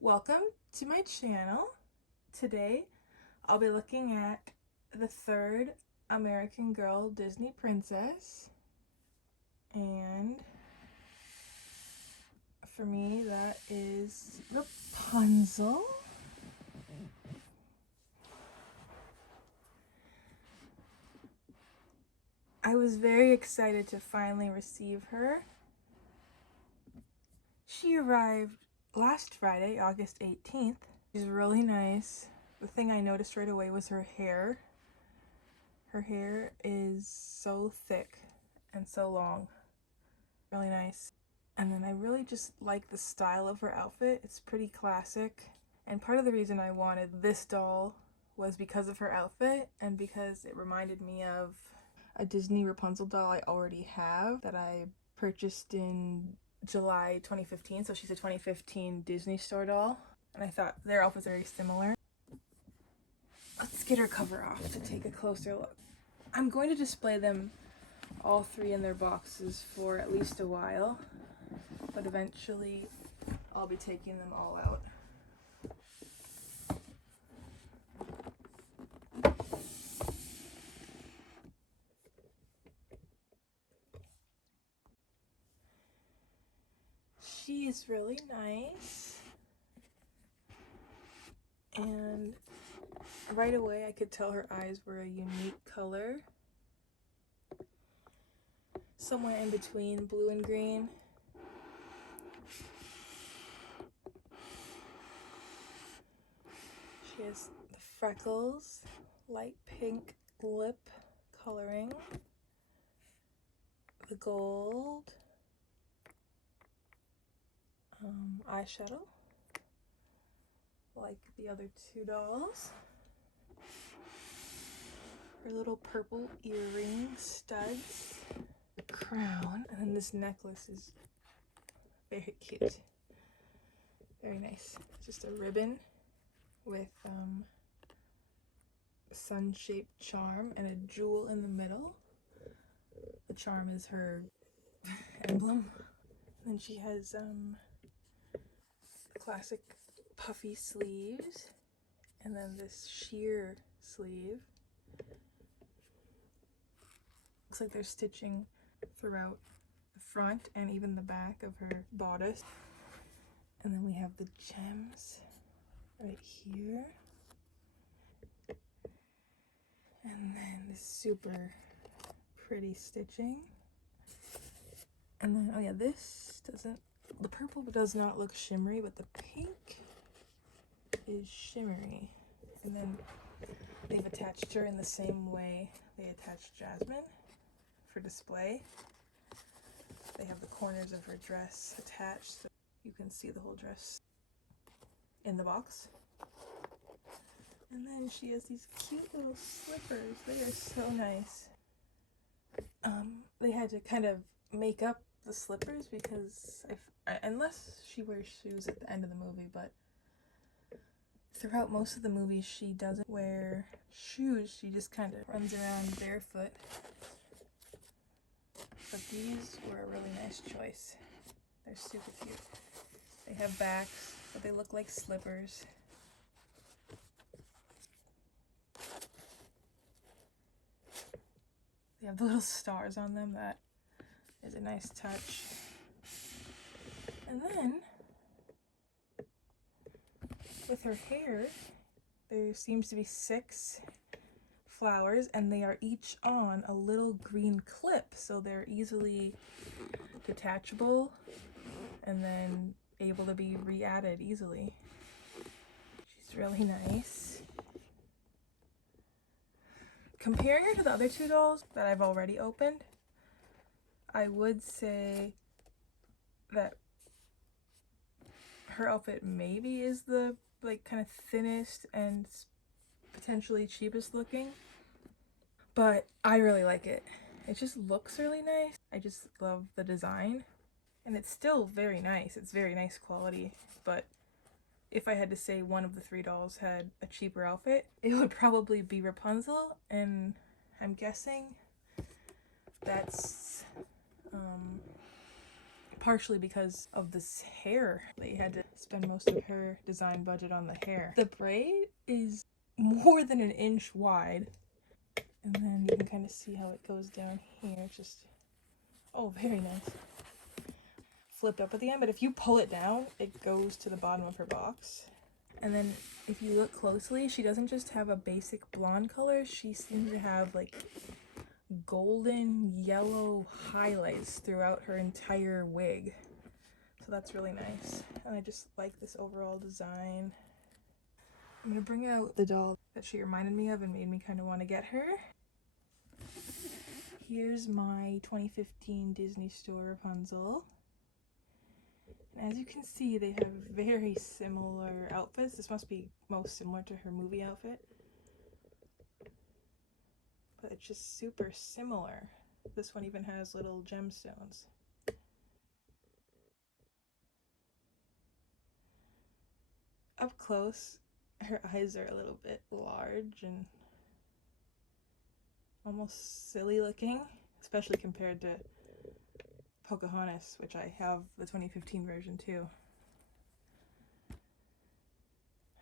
Welcome to my channel. Today I'll be looking at the third American Girl Disney princess, and for me that is Rapunzel. I was very excited to finally receive her. She arrived last Friday, August 18th. She's really nice. The thing I noticed right away was her hair. Her hair is so thick and so long. Really nice. And then I really just like the style of her outfit. It's pretty classic. And part of the reason I wanted this doll was because of her outfit and because it reminded me of a Disney Rapunzel doll I already have that I purchased in July 2015. So she's a 2015 Disney store doll. And I thought their outfits are very similar. Let's get her cover off to take a closer look. I'm going to display them all three in their boxes for at least a while, but eventually I'll be taking them all out. She is really nice, and right away I could tell her eyes were a unique color, somewhere in between blue and green. She has the freckles, light pink lip coloring, the gold eyeshadow, like the other two dolls. Her little purple earring studs, the crown, and then this necklace is very cute. Very nice. It's just a ribbon with a sun-shaped charm and a jewel in the middle. The charm is her emblem. And then she has classic puffy sleeves, and then this sheer sleeve. Looks like they're stitching throughout the front and even the back of her bodice. And then we have the gems right here. And then this super pretty stitching. And then, oh yeah, this doesn't, the purple does not look shimmery, but the pink is shimmery. And then they've attached her in the same way they attached Jasmine for display. They have the corners of her dress attached so you can see the whole dress in the box. And then she has these cute little slippers. They are so nice. They had to kind of make up the slippers because unless she wears shoes at the end of the movie, but throughout most of the movie she doesn't wear shoes. She just kind of runs around barefoot. But these were a really nice choice. They're super cute. They have backs, but they look like slippers. They have the little stars on them. That is a nice touch. And then, with her hair, there seems to be 6 flowers, and they are each on a little green clip, so they're easily detachable and then able to be re-added easily. She's really nice. Comparing her to the other 2 dolls that I've already opened, I would say that her outfit maybe is the kind of thinnest and potentially cheapest looking, but I really like it. It just looks really nice. I just love the design, and it's still very nice. It's very nice quality, but if I had to say one of the 3 dolls had a cheaper outfit, it would probably be Rapunzel, and I'm guessing that's partially because of this hair. They had to spend most of her design budget on the hair. The braid is more than an inch wide, and then you can kind of see how it goes down here. It's just, oh, very nice. Flipped up at the end, but if you pull it down, it goes to the bottom of her box. And then if you look closely, she doesn't just have a basic blonde color, she seems to have like golden yellow highlights throughout her entire wig. So that's really nice. And I just like this overall design. I'm gonna bring out the doll that she reminded me of and made me kind of want to get her. Here's my 2015 Disney Store Rapunzel. And as you can see, they have very similar outfits. This must be most similar to her movie outfit. But it's just super similar. This one even has little gemstones. Up close, her eyes are a little bit large and almost silly looking, especially compared to Pocahontas, which I have the 2015 version too.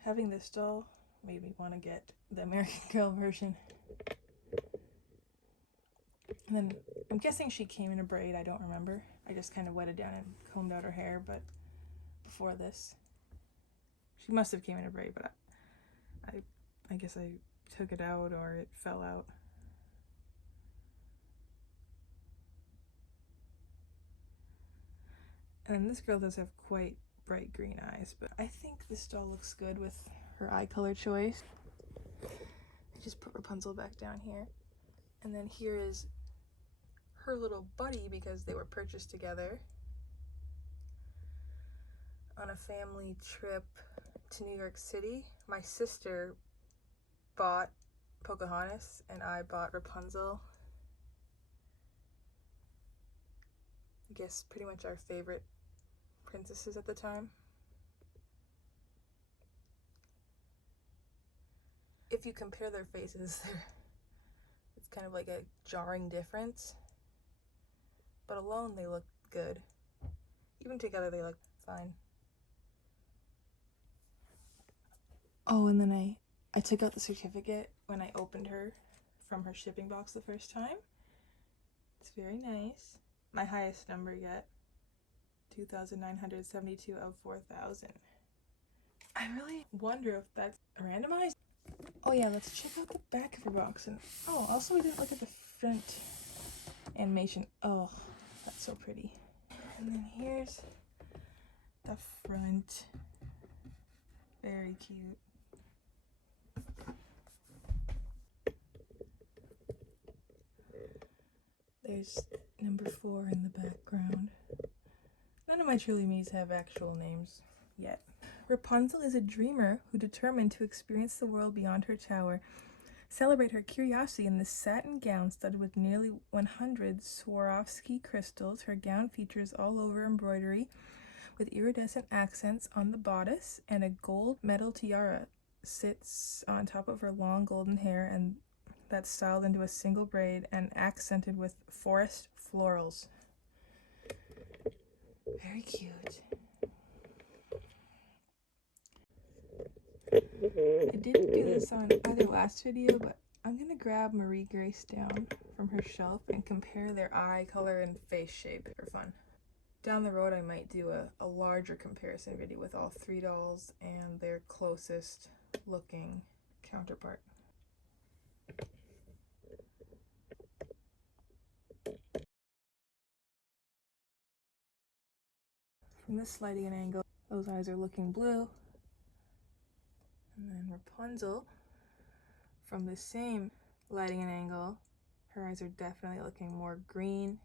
Having this doll made me want to get the American Girl version. And then I'm guessing she came in a braid, I don't remember. I just kind of wetted down and combed out her hair, but before this. She must have came in a braid, but I guess I took it out or it fell out. And this girl does have quite bright green eyes, but I think this doll looks good with her eye color choice. I just put Rapunzel back down here. And then here is her little buddy because they were purchased together on a family trip to New York City. My sister bought Pocahontas and I bought Rapunzel. I guess pretty much our favorite princesses at the time. If you compare their faces, it's kind of like a jarring difference. But alone they look good. Even together they look fine. Oh, and then I took out the certificate when I opened her from her shipping box the first time. It's very nice. My highest number yet. 2,972 of 4,000. I really wonder if that's randomized. Oh yeah, let's check out the back of her box. And oh, also we didn't look at the front animation. Oh, that's so pretty. And then here's the front. Very cute. There's number 4 in the background. None of my Truly Me's have actual names yet. Rapunzel is a dreamer who determined to experience the world beyond her tower. Celebrate her curiosity in this satin gown studded with nearly 100 Swarovski crystals. Her gown features all over embroidery with iridescent accents on the bodice, and a gold metal tiara sits on top of her long golden hair, and that's styled into a single braid and accented with forest florals. Very cute. I didn't do this on either last video, but I'm gonna grab Marie Grace down from her shelf and compare their eye color and face shape for fun. Down the road I might do a larger comparison video with all 3 dolls and their closest looking counterpart. From this lighting and angle, those eyes are looking blue. And then Rapunzel, from the same lighting and angle, her eyes are definitely looking more green.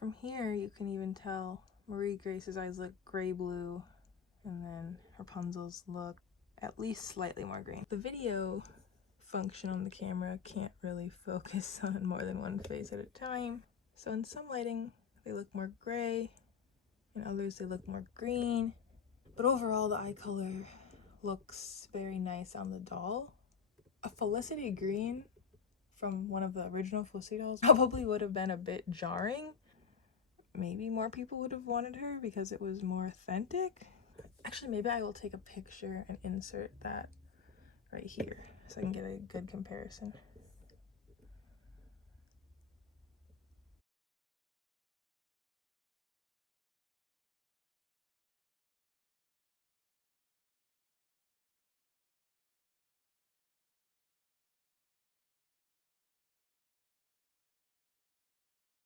From here, you can even tell Marie Grace's eyes look gray-blue, and then Rapunzel's look at least slightly more green. The video function on the camera can't really focus on more than one face at a time, so in some lighting they look more gray, in others they look more green, but overall the eye color looks very nice on the doll. A Felicity green from one of the original Felicity dolls probably would have been a bit jarring. Maybe more people would have wanted her because it was more authentic. Actually, maybe I will take a picture and insert that right here so I can get a good comparison.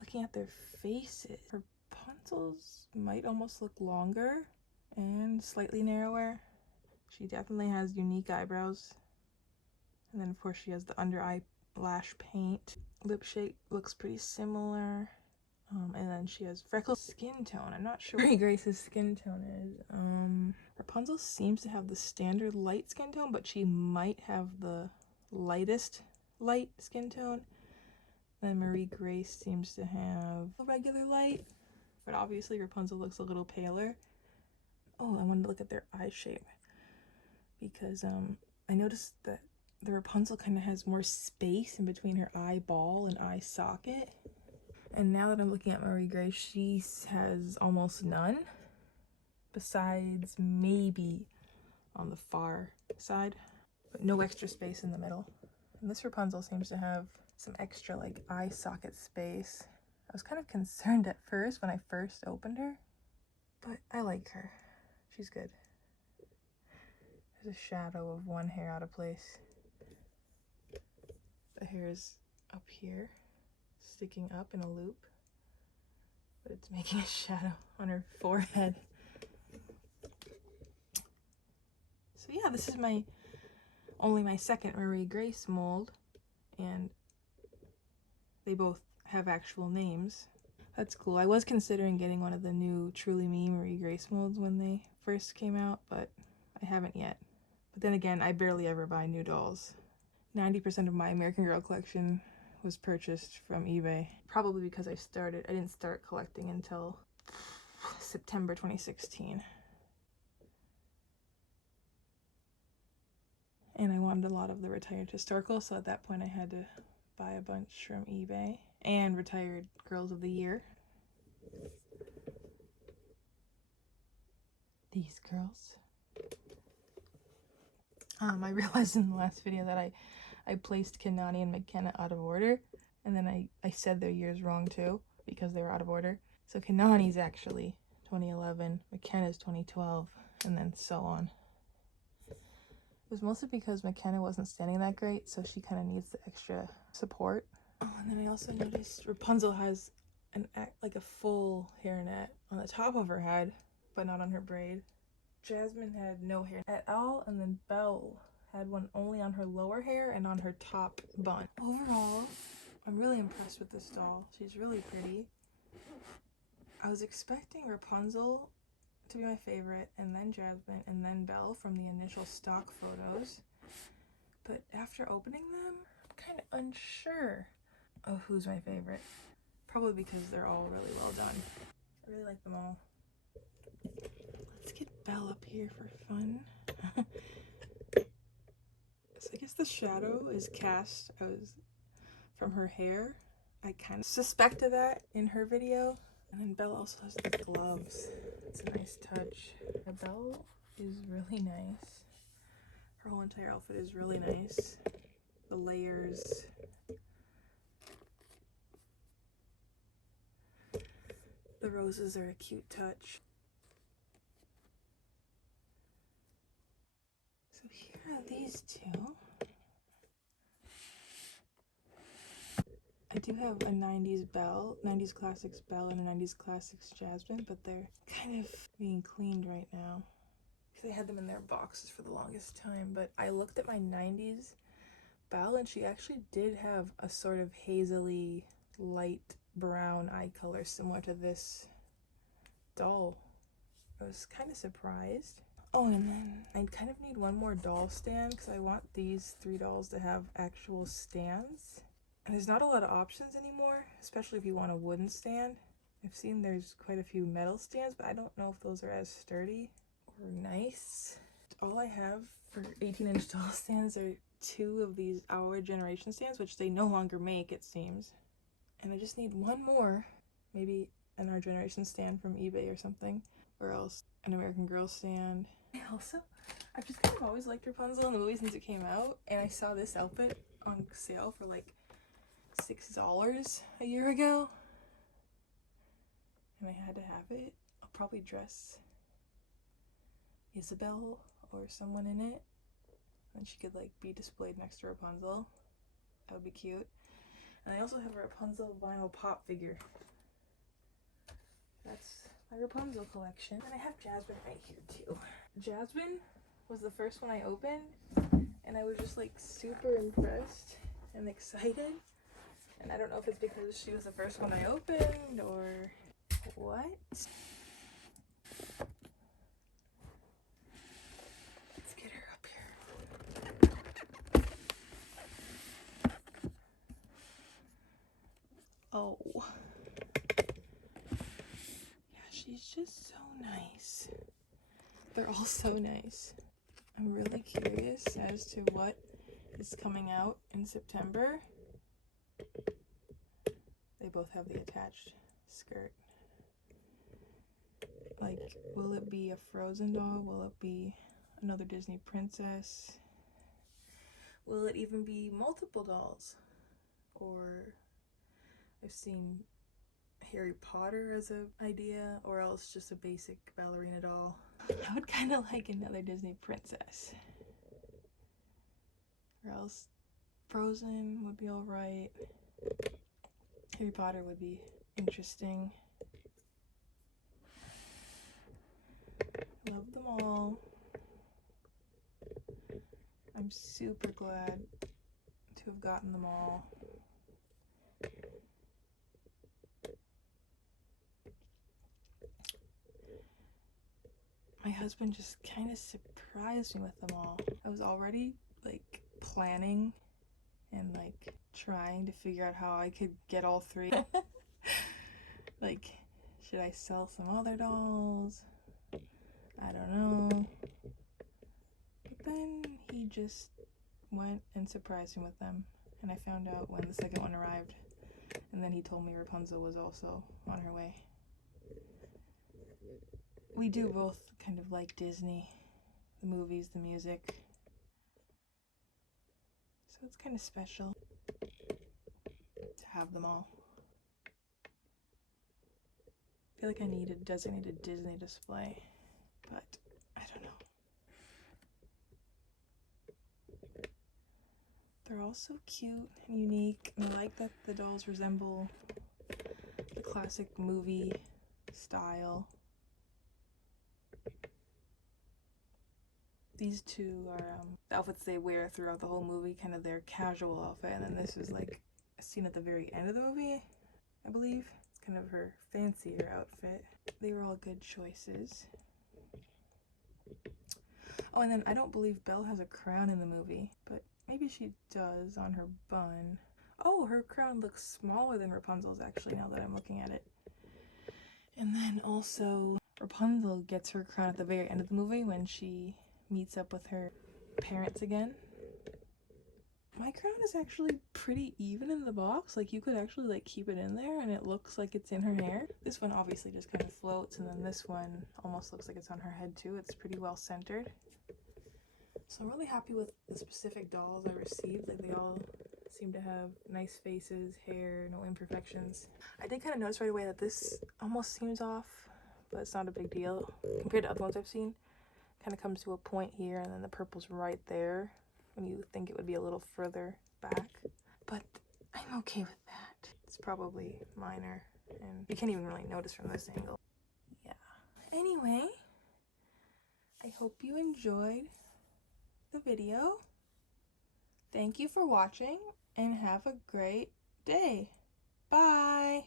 Looking at their faces, Rapunzel's might almost look longer and slightly narrower. She definitely has unique eyebrows. And then of course she has the under eyelash paint. Lip shape looks pretty similar. And then she has freckles. Skin tone, I'm not sure Mary Grace's skin tone is. Rapunzel seems to have the standard light skin tone, but she might have the lightest light skin tone. Then Marie Grace seems to have a regular light, but obviously Rapunzel looks a little paler. Oh, I wanted to look at their eye shape because I noticed that the Rapunzel kind of has more space in between her eyeball and eye socket. And now that I'm looking at Marie Grace, she has almost none, besides maybe on the far side, but no extra space in the middle. And this Rapunzel seems to have some extra like eye socket space. I was kind of concerned at first when I first opened her, but I like her. She's good. There's a shadow of one hair out of place. The hair is up here, sticking up in a loop, but it's making a shadow on her forehead. So yeah, this is only my second Marie Grace mold, and they both have actual names. That's cool. I was considering getting one of the new Truly Me Marie Grace molds when they first came out, but I haven't yet. But then again, I barely ever buy new dolls. 90% of my American Girl collection was purchased from eBay. Probably because I didn't start collecting until September 2016. And I wanted a lot of the retired historical, so at that point I had to buy a bunch from eBay. And retired Girls of the Year. These girls. I realized in the last video that I placed Kanani and McKenna out of order, and then I said their years wrong too because they were out of order. So Kanani's actually 2011, McKenna's 2012, and then so on. It was mostly because McKenna wasn't standing that great, so she kind of needs the extra support. Oh, and then I also noticed Rapunzel has like a full hairnet on the top of her head, but not on her braid. Jasmine had no hair at all, and then Belle had one only on her lower hair and on her top bun. Overall, I'm really impressed with this doll. She's really pretty. I was expecting Rapunzel to be my favorite, and then Jasmine, and then Belle from the initial stock photos. But after opening them, I'm kind of unsure of who's my favorite. Probably because they're all really well done. I really like them all. Let's get Belle up here for fun. So I guess the shadow is cast from her hair. I kind of suspected that in her video. And then Belle also has the gloves. It's a nice touch. Belle is really nice. Her whole entire outfit is really nice. The layers. The roses are a cute touch. So here are these two. I do have a 90s Belle, 90s Classics Belle, and a 90s Classics Jasmine, but they're kind of being cleaned right now. Because I had them in their boxes for the longest time, but I looked at my 90s Belle, and she actually did have a sort of hazily light brown eye color similar to this doll. I was kind of surprised. Oh, and then I kind of need one more doll stand because I want these three dolls to have actual stands. And there's not a lot of options anymore, especially if you want a wooden stand. I've seen there's quite a few metal stands, but I don't know if those are as sturdy or nice. All I have for 18-inch doll stands are 2 of these Our Generation stands, which they no longer make, it seems. And I just need one more, maybe an Our Generation stand from eBay or something, or else an American Girl stand. I've just kind of always liked Rapunzel in the movie since it came out, and I saw this outfit on sale for like $6 a year ago, and I had to have it. I'll probably dress Isabel or someone in it, and she could like be displayed next to Rapunzel. That would be cute. And I also have a Rapunzel vinyl pop figure. That's my Rapunzel collection. And I have Jasmine right here too. Jasmine was the first one I opened, and I was just like super impressed and excited. And I don't know if it's because she was the first one I opened or what. Let's get her up here. Oh. Yeah, she's just so nice. They're all so nice. I'm really curious as to what is coming out in September. They both have the attached skirt. Like, will it be a Frozen doll? Will it be another Disney princess? Will it even be multiple dolls? Or I've seen Harry Potter as an idea, or else just a basic ballerina doll. I would kind of like another Disney princess. Or else Frozen would be alright. Harry Potter would be interesting. Love them all. I'm super glad to have gotten them all. My husband just kind of surprised me with them all. I was already like planning and like trying to figure out how I could get all 3. Like, should I sell some other dolls? I don't know. But then he just went and surprised me with them, and I found out when the second one arrived, and then he told me Rapunzel was also on her way. We do both kind of like Disney, the movies, the music, so it's kind of special to have them all. I feel like I need a designated Disney display, but I don't know. They're all so cute and unique, and I like that the dolls resemble the classic movie style. These 2 are the outfits they wear throughout the whole movie, kind of their casual outfit, and then this is like a scene at the very end of the movie, I believe. It's kind of her fancier outfit. They were all good choices. Oh, and then I don't believe Belle has a crown in the movie, but maybe she does on her bun. Oh, her crown looks smaller than Rapunzel's actually, now that I'm looking at it. And then also Rapunzel gets her crown at the very end of the movie when she meets up with her parents again. My crown is actually pretty even in the box. Like, you could actually like keep it in there and it looks like it's in her hair. This one obviously just kind of floats, and then this one almost looks like it's on her head too. It's pretty well centered. So I'm really happy with the specific dolls I received. Like, they all seem to have nice faces, hair, no imperfections. I did kind of notice right away that this almost seems off, but it's not a big deal. Compared to other ones I've seen, kind of comes to a point here, and then the purple's right there when you think it would be a little further back. But I'm okay with that. It's probably minor, and you can't even really notice from this angle. Yeah. Anyway, I hope you enjoyed the video. Thank you for watching, and have a great day. Bye!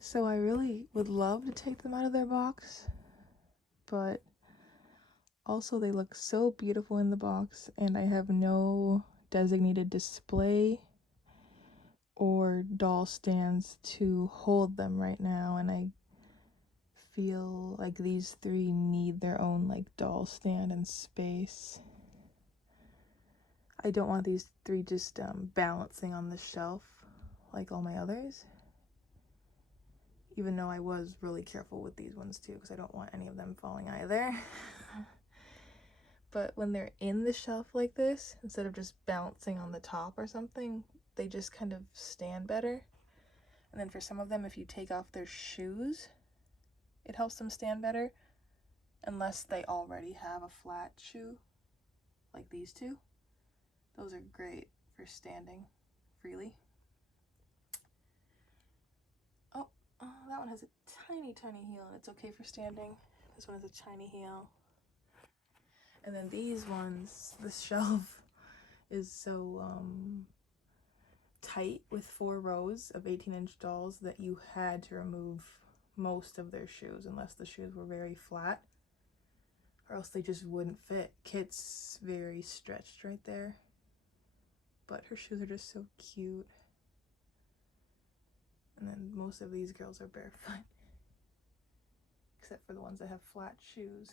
So I really would love to take them out of their box, but also they look so beautiful in the box, and I have no designated display or doll stands to hold them right now, and I feel like these three need their own like doll stand and space. I don't want these three just balancing on the shelf like all my others, even though I was really careful with these ones too because I don't want any of them falling either. But when they're in the shelf like this, instead of just bouncing on the top or something, they just kind of stand better. And then for some of them, if you take off their shoes, it helps them stand better, unless they already have a flat shoe, like these two. Those are great for standing freely. Oh, that one has a tiny, tiny heel, and it's okay for standing. This one has a tiny heel. And then these ones, this shelf is so tight with 4 rows of 18-inch dolls that you had to remove most of their shoes unless the shoes were very flat, or else they just wouldn't fit. Kit's very stretched right there, but her shoes are just so cute. And then most of these girls are barefoot, except for the ones that have flat shoes.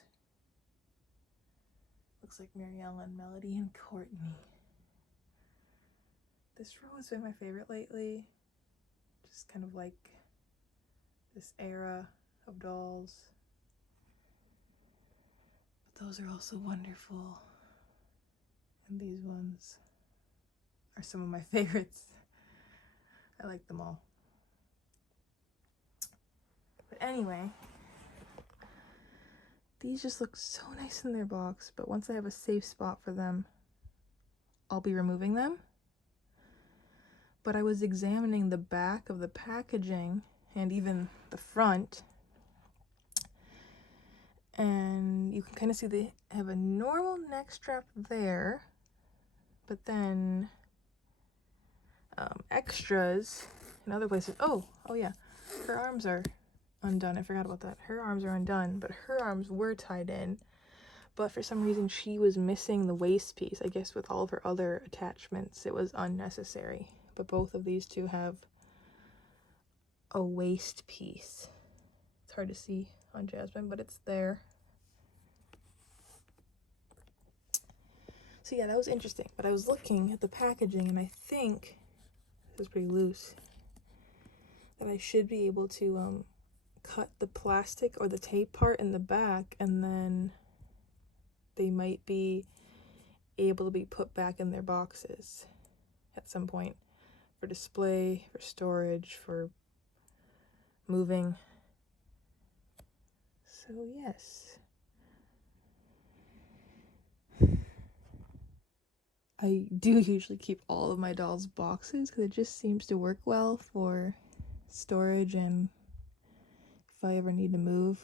Looks like Mariella, Melody, and Courtney. This row has been my favorite lately. Just kind of like this era of dolls. But those are also wonderful. And these ones are some of my favorites. I like them all. But anyway, these just look so nice in their box, but once I have a safe spot for them, I'll be removing them. But I was examining the back of the packaging and even the front, and you can kind of see they have a normal neck strap there, but then extras in other places. Oh yeah, her arms are undone. I forgot about that. Her arms are undone, but her arms were tied in, but for some reason she was missing the waist piece. I guess with all of her other attachments it was unnecessary, but both of these two have a waist piece. It's hard to see on Jasmine, but it's there. So yeah, that was interesting. But I was looking at the packaging, and I think this is pretty loose, that I should be able to cut the plastic or the tape part in the back, and then they might be able to be put back in their boxes at some point for display, for storage, for moving. So yes, I do usually keep all of my dolls' boxes because it just seems to work well for storage, and if I ever need to move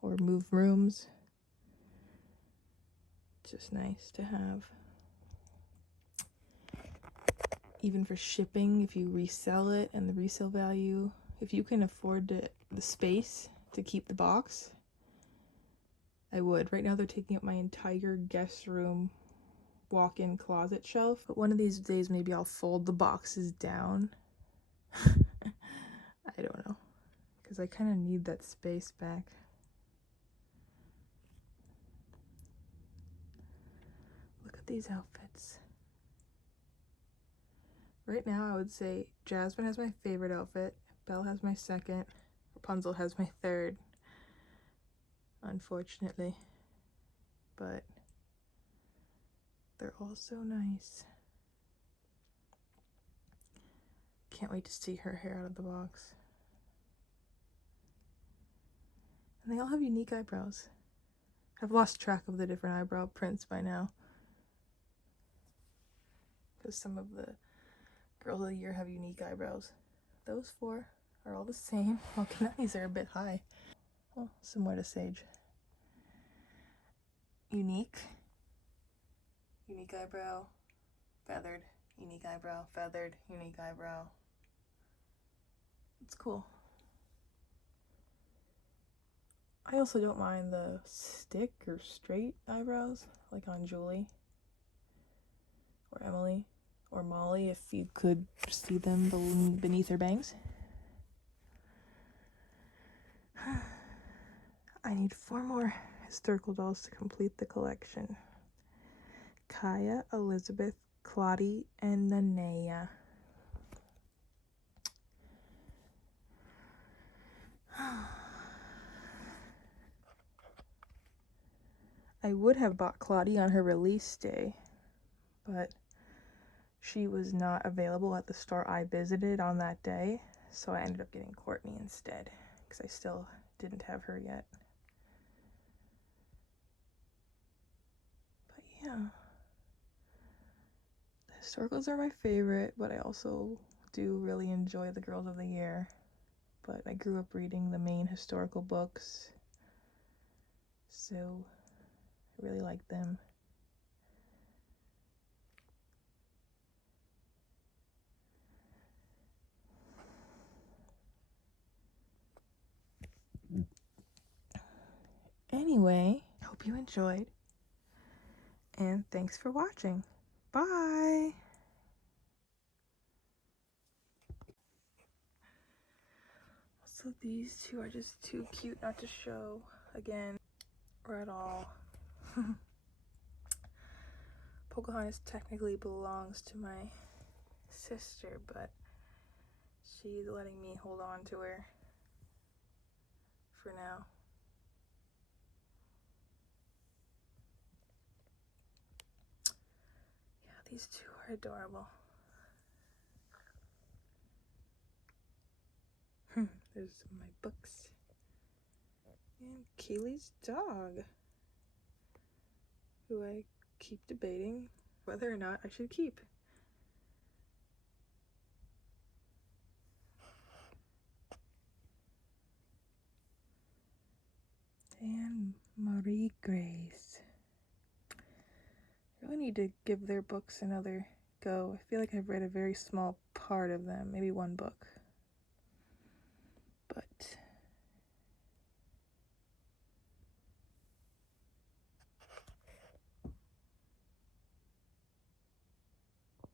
or move rooms, it's just nice to have. Even for shipping, if you resell it and the resale value, if you can afford the space to keep the box, I would. Right now they're taking up my entire guest room walk-in closet shelf, but one of these days maybe I'll fold the boxes down. I don't know, because I kind of need that space back. Look at these outfits. Right now I would say Jasmine has my favorite outfit, Belle has my second, Rapunzel has my third, unfortunately, but they're all so nice. Can't wait to see her hair out of the box. And they all have unique eyebrows. I've lost track of the different eyebrow prints by now, because some of the girls of the year have unique eyebrows. Those 4 are all the same. Well, Canelli's are a bit high. Well, similar to Sage. Unique eyebrow, feathered, unique eyebrow, feathered, unique eyebrow. It's cool. I also don't mind the stick or straight eyebrows, like on Julie or Emily or Molly, if you could see them beneath her bangs. I need 4 more historical dolls to complete the collection. Kaya, Elizabeth, Claudie, and Nanea. I would have bought Claudie on her release day, but she was not available at the store I visited on that day, so I ended up getting Courtney instead, because I still didn't have her yet. But yeah, the historicals are my favorite, but I also do really enjoy the Girls of the Year. But I grew up reading the main historical books, so I really like them. Anyway, hope you enjoyed, and thanks for watching. Bye! So these two are just too cute not to show again or at all. Pocahontas technically belongs to my sister, but she's letting me hold on to her for now. Yeah, these two are adorable. There's my books. And Keely's dog, who I keep debating whether or not I should keep. And Marie Grace. I really need to give their books another go. I feel like I've read a very small part of them, maybe one book.